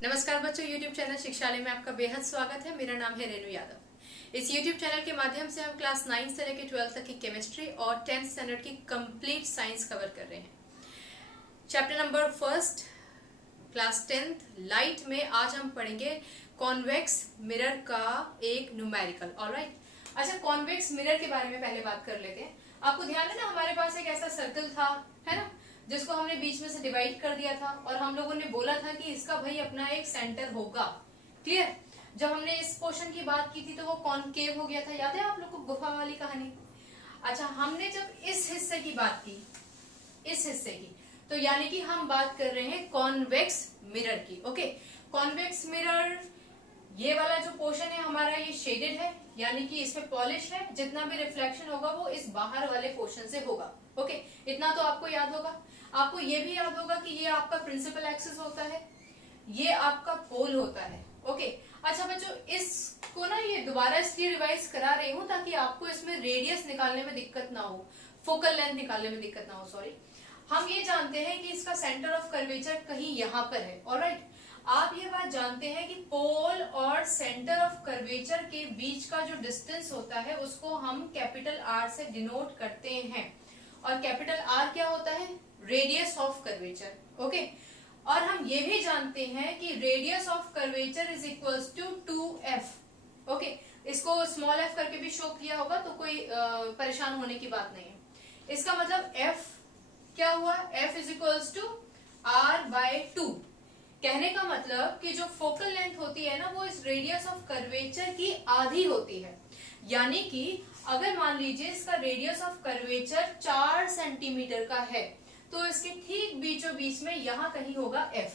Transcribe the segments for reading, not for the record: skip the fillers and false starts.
नमस्कार बच्चों, YouTube channel शिक्षालय में आपका बेहद स्वागत है। मेरा नाम है रेणु यादव। इस YouTube चैनल के माध्यम से हम क्लास 9 से लेकर 12 तक की केमिस्ट्री और 10th स्टैंडर्ड की कंप्लीट साइंस कवर कर रहे हैं। Chapter number first class 10th light में आज हम पढ़ेंगे कॉन्वेक्स मिरर का एक न्यूमेरिकल। ऑलराइट, अच्छा कॉन्वेक्स मिरर के बारे में पहले बात कर लेते हैं। आपको ध्यान है ना, हमारे पास एक ऐसा सर्कल था, है ना, जिसको हमने बीच में से डिवाइड कर दिया था और हम लोगों ने बोला था कि इसका भाई अपना एक सेंटर होगा। क्लियर? जब हमने इस पोर्शन की बात की थी तो वो कॉनकेव हो गया था, याद है आप लोग को गुफा वाली कहानी? अच्छा, हमने जब इस हिस्से की बात की, इस हिस्से की, तो यानी कि हम बात कर रहे हैं कॉन्वेक्स मिरर की। ओके, कॉन्वेक्स मिरर ये वाला जो पोर्शन है हमारा, ये शेडेड है, यानी कि इसमें पॉलिश है। जितना भी रिफ्लेक्शन होगा वो इस बाहर वाले पोर्शन से होगा। ओके, इतना तो आपको याद होगा। आपको ये भी याद होगा कि ये आपका प्रिंसिपल एक्सिस होता है, ये आपका पोल होता है। ओके, अच्छा बच्चों, इसको ना ये दोबारा इसलिए रिवाइज करा रही हूँ ताकि आपको इसमें रेडियस निकालने में दिक्कत ना हो, फोकल लेंथ निकालने में दिक्कत ना हो। सॉरी, हम ये जानते हैं कि इसका सेंटर ऑफ कर्वेचर कहीं यहाँ पर है। ऑलराइट, आप ये बात जानते हैं कि पोल और सेंटर ऑफ कर्वेचर के बीच का जो डिस्टेंस होता है उसको हम कैपिटल आर से डिनोट करते हैं, और कैपिटल आर क्या होता है? Radius of curvature. ओके, और हम ये भी जानते हैं कि radius of curvature is equals to 2f। Okay, इसको स्मॉल f करके भी शो किया होगा तो कोई परेशान होने की बात नहीं है। इसका मतलब f क्या हुआ? f is equals to r/2। कहने का मतलब कि जो फोकल लेंथ होती है ना, वो इस रेडियस ऑफ कर्वेचर की आधी होती है। यानी कि अगर मान लीजिए इसका रेडियस ऑफ कर्वेचर 4 सेंटीमीटर का है तो इसके ठीक बीचों बीच में यहाँ कहीं होगा f।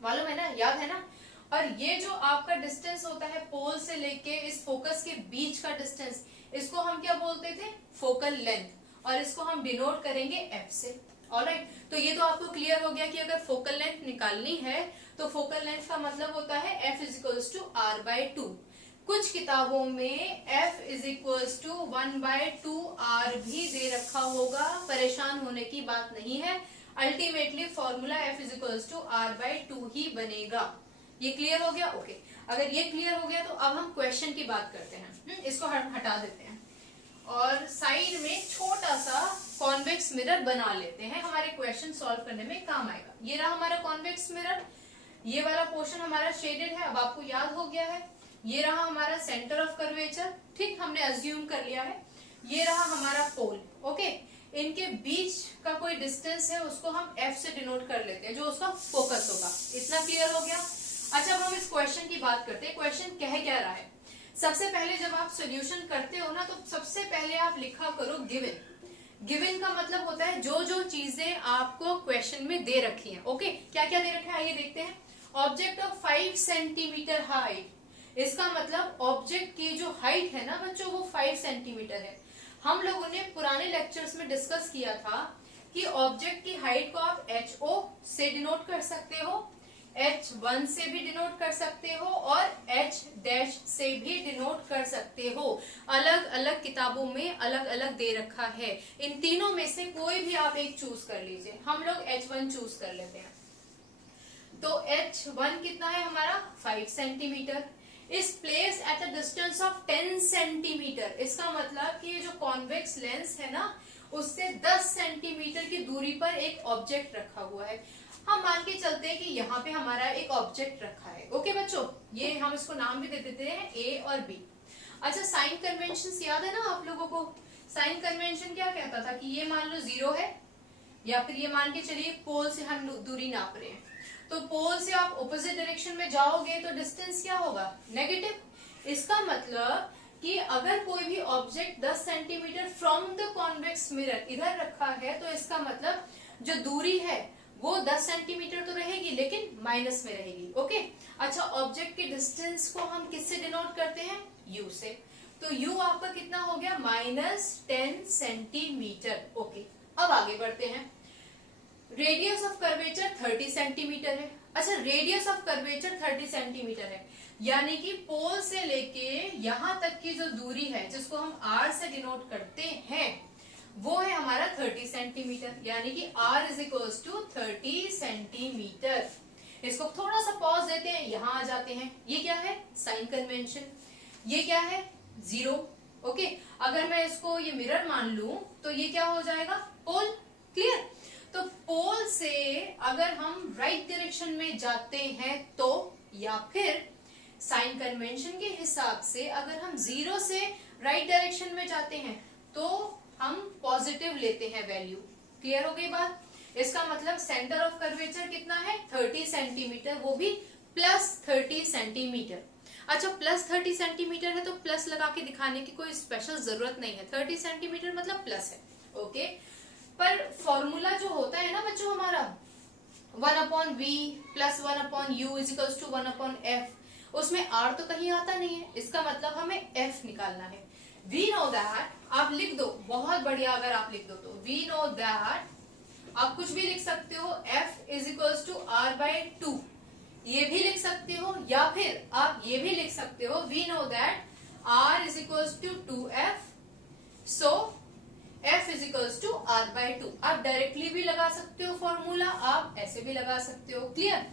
मालूम है ना, याद है ना? और ये जो आपका डिस्टेंस होता है पोल से लेके इस फोकस के बीच का डिस्टेंस, इसको हम क्या बोलते थे? फोकल लेंथ, और इसको हम डिनोट करेंगे f से। ऑलराइट, तो ये तो आपको क्लियर हो गया कि अगर फोकल लेंथ निकालनी है तो फोकल लेंथ का मतलब होता है f is equals to r/2। कुछ किताबों में f is equals to 1/2r भी दे रखा होगा, परेशान होने की बात नहीं है। Ultimately formula f is equals to r/2 ही बनेगा। ये क्लियर हो गया? ओके, अगर ये क्लियर हो गया तो अब हम क्वेश्चन की बात करते हैं। इसको हटा देते हैं और साइड में छोटा सा कॉन्वेक्स मिरर बना लेते हैं, हमारे क्वेश्चन सॉल्व करने में काम आएगा। ये रहा हमारा कॉन्वेक्स मिरर, ये वाला पोर्शन हमारा शेडेड है, अब आपको याद हो गया है। ये रहा हमारा सेंटर ऑफ कर्वेचर, ठीक, हमने अज्यूम कर लिया है। ये रहा हमारा पोल। ओके, इनके बीच का कोई डिस्टेंस है उसको हम f से डिनोट कर लेते हैं, जो उसका फोकस होगा। इतना क्लियर हो गया? अच्छा, अब हम इस क्वेश्चन की बात करते हैं। क्वेश्चन कह क्या रहा है? सबसे पहले जब आप सोल्यूशन करते हो ना, तो सबसे पहले आप लिखा करो गिवन। गिवन का मतलब होता है जो जो चीजें आपको क्वेश्चन में दे रखी हैं। ओके, क्या क्या दे रखा है आइए देखते हैं। ऑब्जेक्ट ऑफ 5 सेंटीमीटर हाइट, इसका मतलब ऑब्जेक्ट की जो हाइट है ना बच्चों, वो 5 सेंटीमीटर है। हम लोगों ने पुराने लेक्चर्स में डिस्कस किया था कि ऑब्जेक्ट की हाइट को आप HO से डिनोट कर सकते हो, H1 से भी डिनोट कर सकते हो और H' से भी डिनोट कर सकते हो। अलग अलग किताबों में अलग अलग दे रखा है। इन तीनों में से कोई भी आप एक चूज कर लीजिए। हम लोग H1 चूज कर लेते हैं। तो H1 कितना है हमारा? 5 सेंटीमीटर। इस place at a distance of 10 centimetre, इसका मतलब कि ये जो कॉन्वेक्स लेंस है ना, उससे 10 सेंटीमीटर की दूरी पर एक ऑब्जेक्ट रखा हुआ है। हम मान के चलते हैं कि यहाँ पे हमारा एक ऑब्जेक्ट रखा है। ओके बच्चों, ये हम इसको नाम भी दे देते हैं A और B। अच्छा, साइन कन्वेंशन याद है ना आप लोगों को? साइन कन्वेंशन क्या कहता था कि ये मान लो 0 है, या फिर ये मान के चलिए पोल से हम दूरी नाप रहे हैं, तो पोल से आप ऑपोजिट डायरेक्शन में जाओगे तो डिस्टेंस क्या होगा? नेगेटिव। इसका मतलब कि अगर कोई भी object 10 centimetre from the convex mirror इधर रखा है तो इसका मतलब जो दूरी है वो 10 सेंटीमीटर तो रहेगी लेकिन माइनस में रहेगी। ओके, अच्छा, ऑब्जेक्ट के डिस्टेंस को हम किससे डिनोट करते हैं? U से। तो U आपका कितना हो गया? -10 सेंटीमीटर। ओके, अब आगे बढ़ते हैं। रेडियस ऑफ कर्वेचर 30 सेंटीमीटर है। अच्छा, रेडियस ऑफ कर्वेचर 30 सेंटीमीटर है, यानी कि पोल से लेके यहाँ तक की जो दूरी है जिसको हम R से डिनोट करते हैं वो है हमारा 30 सेंटीमीटर, यानी कि R is equals to 30 centimetre. इसको थोड़ा सा पॉज देते हैं, यहां आ जाते हैं। ये क्या है? Sign convention. ये क्या है? जीरो। ओके, अगर मैं इसको ये मिरर मान लूं तो ये क्या हो जाएगा? पोल। क्लियर? तो पोल से अगर हम राइट डायरेक्शन में जाते हैं तो, या फिर साइन कन्वेंशन के हिसाब से अगर हम जीरो से राइट डायरेक्शन में जाते हैं तो हम पॉजिटिव लेते हैं वैल्यू। क्लियर हो गई बात? इसका मतलब सेंटर ऑफ कर्वेचर कितना है? 30 सेंटीमीटर, वो भी प्लस 30 सेंटीमीटर। अच्छा, प्लस 30 सेंटीमीटर है तो प्लस लगा के दिखाने की कोई स्पेशल जरूरत नहीं है, 30 सेंटीमीटर मतलब प्लस है। ओके, पर फॉर्मूला जो होता है ना बच्चों हमारा 1/v plus 1/u equals to 1/f, उसमें r तो कहीं आता नहीं है, इसका मतलब हमें f निकालना है। वी नो दैट, आप लिख दो, बहुत बढ़िया अगर आप लिख दो तो, वी नो दैट, आप कुछ भी लिख सकते हो, f is equals to r/2, ये भी लिख सकते हो, या फिर आप ये भी लिख सकते हो, we know that r is equals to 2f, so f is equals to r/2। आप डायरेक्टली भी लगा सकते हो फॉर्मूला, आप ऐसे भी लगा सकते हो। क्लियर?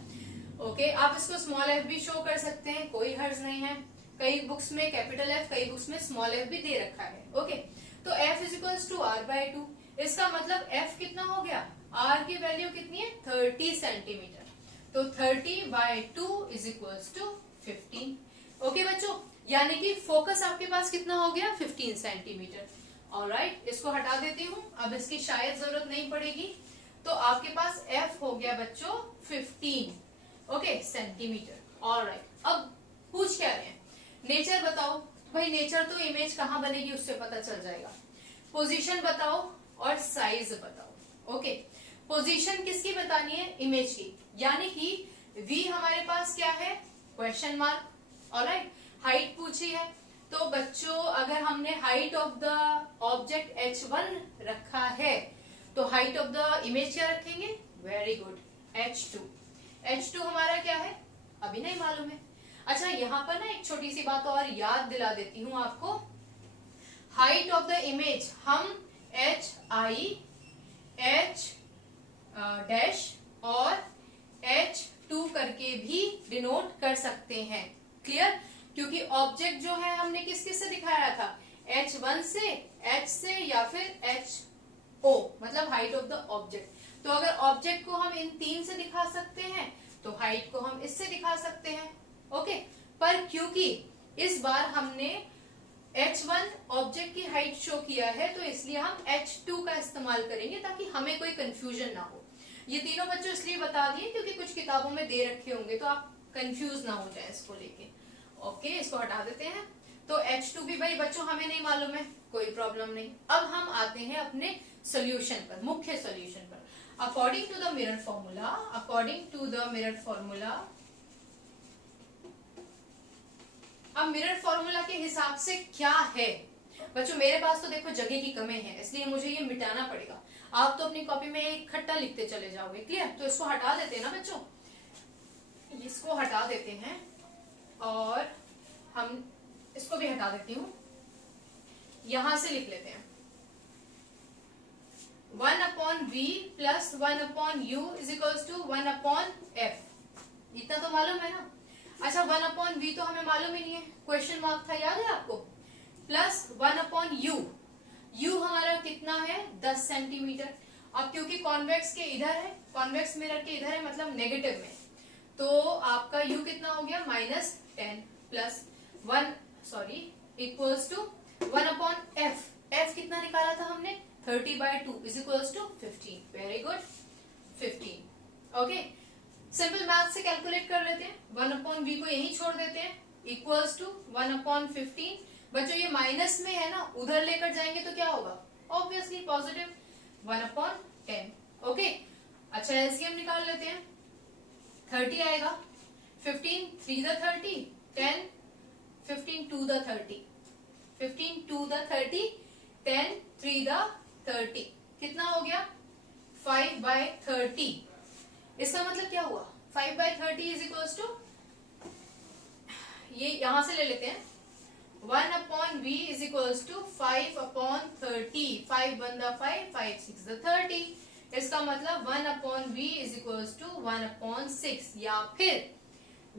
ओके, आप इसको स्मॉल f भी शो कर सकते हैं, कोई हर्ज नहीं है। कई बुक्स में कैपिटल F, कई बुक्स में स्मॉल f भी दे रखा है। ओके, तो f is equals to r/2, इसका मतलब f कितना हो गया? r की वैल्यू कितनी है? 30 सेंटीमीटर, तो 30/2 इज इक्वल्स टू 15। ओके बच्चों, यानी कि फोकस आपके पास कितना हो गया? 15 सेंटीमीटर। ऑलराइट, इसको हटा देती हूँ, अब इसकी शायद जरूरत नहीं पड़ेगी। तो आपके पास f हो गया बच्चों 15 ओके सेंटीमीटर। ऑलराइट, अब पूछ क्या रहे हैं? नेचर बताओ। भाई नेचर तो इमेज कहाँ बनेगी उससे पता चल जाएगा। पोजीशन बताओ और साइज बताओ। ओके, पोजीशन किसकी बतानी है? इमेज की, यानी कि v हमारे पास क्या है? Question mark. ऑलराइट, हाइट पूछी है, तो बच्चों अगर हमने height of the object h1 रखा है तो हाइट ऑफ द इमेज क्या रखेंगे? Very good, h2। h2 हमारा क्या है? अभी नहीं मालूम है। अच्छा, यहाँ पर ना एक छोटी सी बात और याद दिला देती हूँ आपको। हाइट ऑफ द इमेज हम hi, h डैश और h2 करके भी डिनोट कर सकते हैं। क्लियर? क्योंकि ऑब्जेक्ट जो है हमने किस किस से दिखाया था? h1 से, h से, या फिर ho, मतलब हाइट ऑफ द ऑब्जेक्ट। तो अगर ऑब्जेक्ट को हम इन तीन से दिखा सकते हैं तो हाइट को हम इससे दिखा सकते हैं। ओके, पर क्योंकि इस बार हमने h1 ऑब्जेक्ट की हाइट शो किया है तो इसलिए हम h2 का इस्तेमाल करेंगे ताकि हमें कोई कंफ्यूजन ना हो। ये तीनों बच्चों इसलिए बता दिए क्योंकि कुछ किताबों में दे रखे होंगे तो आप कंफ्यूज ना हो जाए इसको लेके। ओके, इसको हटा देते हैं। तो h2 भी भाई बच्चों हमें नहीं मालूम है, कोई प्रॉब्लम नहीं। अब हम आते हैं अपने सोल्यूशन पर, मुख्य सोल्यूशन पर। According to the mirror formula, according to the mirror formula, अब मिरर फॉर्मूला के हिसाब से क्या है बच्चों? मेरे पास तो देखो जगह की कमी है, इसलिए मुझे ये मिटाना पड़ेगा। आप तो अपनी कॉपी में एक खट्टा लिखते चले जाओगे। क्लियर? तो इसको हटा देते हैं ना बच्चों, इसको हटा देते हैं और हम इसको भी हटा देती हूँ, यहां से लिख लेते हैं 1/v plus 1/u is equals to 1/f। इतना तो मालूम है ना? अच्छा, 1/v तो हमें मालूम ही नहीं है, क्वेश्चन मार्क था, याद है आपको? प्लस 1/u, u हमारा कितना है? 10 सेंटीमीटर। अब क्योंकि कॉन्वेक्स के इधर है, कॉन्वेक्स मिरर के इधर है, मतलब नेगेटिव में, तो आपका u कितना हो गया? -10 plus 1 equals to 1/f। f कितना निकाला था हमने? 30/2 is equals to 15। Very good, 15। Okay, simple math से कैलकुलेट कर लेते हैं। 1/v को यहीं छोड़ देते हैं, इक्वल्स टू 1/15। बच्चों ये माइनस में है ना, उधर लेकर जाएंगे तो क्या होगा? Obviously positive, 1/10। ओके, अच्छा एलसीएम निकाल लेते हैं। 30 आएगा, 15 3 द 30, 10, 15 2 द 30, 15 2 द 30, 10 3 द 30, कितना हो गया? 5/30। इसका मतलब क्या हुआ? 5/30 इज इक्वल्स टू, ये यहां से ले लेते हैं, 1/v इज इक्वल्स टू 5/30। 5 1 द 5, 5 6 द 30, इसका मतलब 1/v इज इक्वल्स टू 1/6 या फिर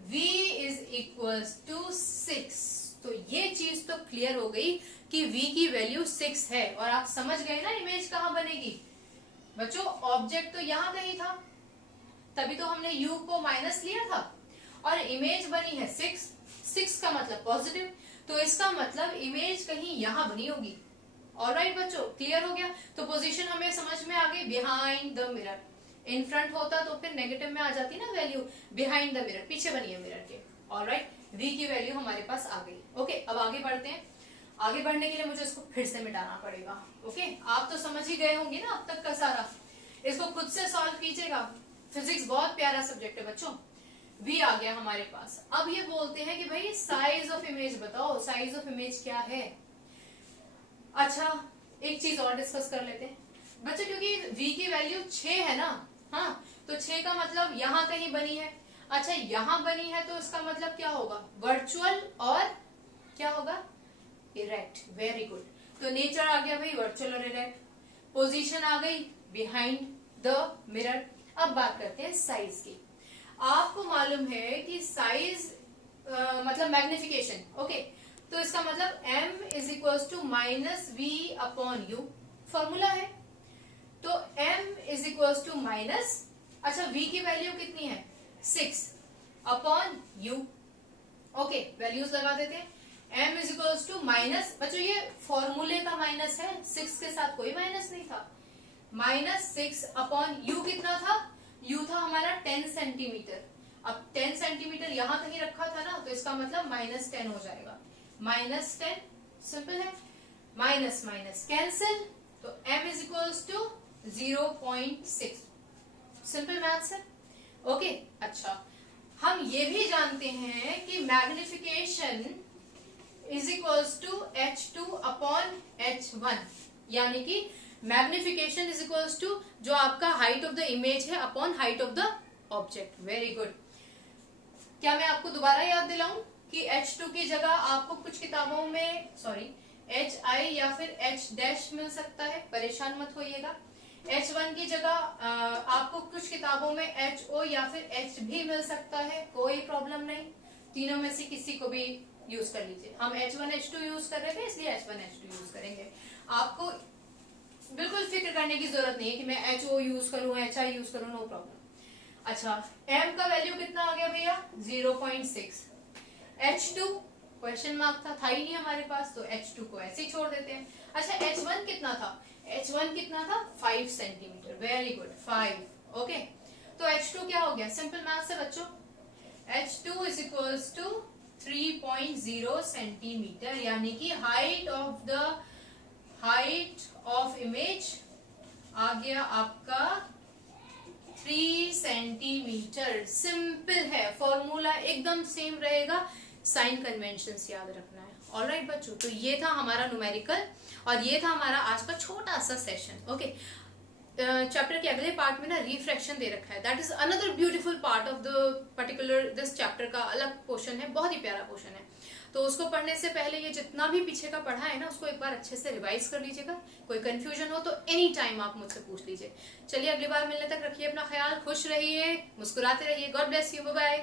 v इज इक्वल्स टू 6। तो ये चीज तो क्लियर हो गई कि v की वैल्यू 6 है। और आप समझ गए ना इमेज कहाँ बनेगी बच्चों, ऑब्जेक्ट तो यहाँ कहीं था, तभी तो हमने u को माइनस लिया था, और इमेज बनी है 6 का मतलब पॉजिटिव, तो इसका मतलब इमेज कहीं यहाँ बनी होगी। ऑलराइट बच्चों, क्लियर हो गया। तो पोजीशन हमें समझ में आ गई, behind the mirror. In front होता तो फिर नेगेटिव में आ जाती ना वैल्यू, बिहाइंड द मिरर, पीछे बनी है मिरर के। ऑलराइट, v की वैल्यू हमारे पास आ गई। ओके, अब आगे बढ़ते हैं। आगे बढ़ने के लिए मुझे इसको फिर से मिटाना पड़ेगा। ओके, आप तो समझ ही गए होंगे ना अब तक का सारा, इसको खुद से सॉल्व कीजिएगा। फिजिक्स बहुत प्यारा सब्जेक्ट है बच्चों। v आ गया हमारे पास। अब ये बोलते हैं कि भाई साइज ऑफ इमेज बताओ, साइज ऑफ इमेज क्या है। अच्छा, एक चीज और डिस्कस कर लेते हैं बच्चों, क्योंकि v की वैल्यू 6 है ना, हाँ, तो 6 का मतलब यहाँ कहीं बनी है। अच्छा, यहाँ बनी है तो इसका मतलब क्या होगा, वर्चुअल और क्या होगा, इरेक्ट। Very good. तो नेचर आ गया भाई वर्चुअल और इरेक्ट, पोजीशन आ गई बिहाइंड द मिरर। अब बात करते हैं साइज की। आपको मालूम है कि साइज मतलब मैग्निफिकेशन। ओके, तो इसका मतलब m is equals to minus v upon u, formula है। तो m is equals to minus, अच्छा v की वैल्यू कितनी है 6 अपॉन u। ओके, वैल्यूज लगा देते हैं। m is equals to minus, बच्चों ये फॉर्मूले का माइनस है, 6 के साथ कोई माइनस नहीं था, माइनस 6 अपॉन u कितना था, u था हमारा 10 सेंटीमीटर। अब 10 सेंटीमीटर यहाँ कहीं रखा था ना, तो इसका मतलब माइनस 10 हो जाएगा, माइनस 10। सिंपल है, माइनस माइनस कैंसिल, तो m is equals to 0.6। Simple maths है। ओके, अच्छा, हम ये भी जानते हैं कि magnification is equals to h2 upon h1, यानी कि मैग्निफिकेशन इज इक्वल्स टू जो आपका हाइट ऑफ द इमेज है upon height of the object. Very good. क्या मैं आपको दोबारा याद दिलाऊं कि h2 की जगह आपको कुछ किताबों में hi या फिर h डैश मिल सकता है, परेशान मत होइएगा। h1 की जगह आपको कुछ किताबों में ho या फिर h भी मिल सकता है, कोई प्रॉब्लम नहीं, तीनों में से किसी को भी यूज कर लीजिए। हम h1 h2 यूज कर रहे थे इसलिए h1 h2 यूज करेंगे। आपको बिल्कुल फिक्र करने की जरूरत नहीं है कि मैं ho यूज करूं hi यूज करूं, नो प्रॉब्लम। अच्छा, m का वैल्यू कितना आ गया भैया 0.6। h2 क्वेश्चन मार्क था ही नहीं हमारे पास, तो h2 को ऐसे ही छोड़ देते हैं। अच्छा, h1 कितना था, h1 कितना था 5 सेंटीमीटर। Very good, 5। ओके, तो h2 क्या हो गया, सिंपल मैथ से बच्चों, h2 is equals to 3.0 centimetre, यानी कि हाइट ऑफ इमेज आ गया आपका 3 सेंटीमीटर। सिंपल है, फॉर्मूला एकदम सेम रहेगा, साइन कन्वेंशंस याद रखना है। ऑलराइट बच्चों, तो ये था हमारा न्यूमेरिकल और ये था हमारा आज का छोटा सा सेशन। ओके, चैप्टर के अगले पार्ट में ना रिफ्रैक्शन दे रखा है, that is another beautiful part of the particular this chapter का अलग पोर्शन है, बहुत ही प्यारा पोर्शन है। तो उसको पढ़ने से पहले ये जितना भी पीछे का पढ़ा है ना उसको एक बार अच्छे से रिवाइज कर लीजिएगा। कोई कंफ्यूजन हो तो एनी टाइम आप मुझसे पूछ लीजिए। चलिए, अगली बार मिलने तक रखिए अपना ख्याल, खुश रहिए, मुस्कुराते रहिए। God bless you, bye bye.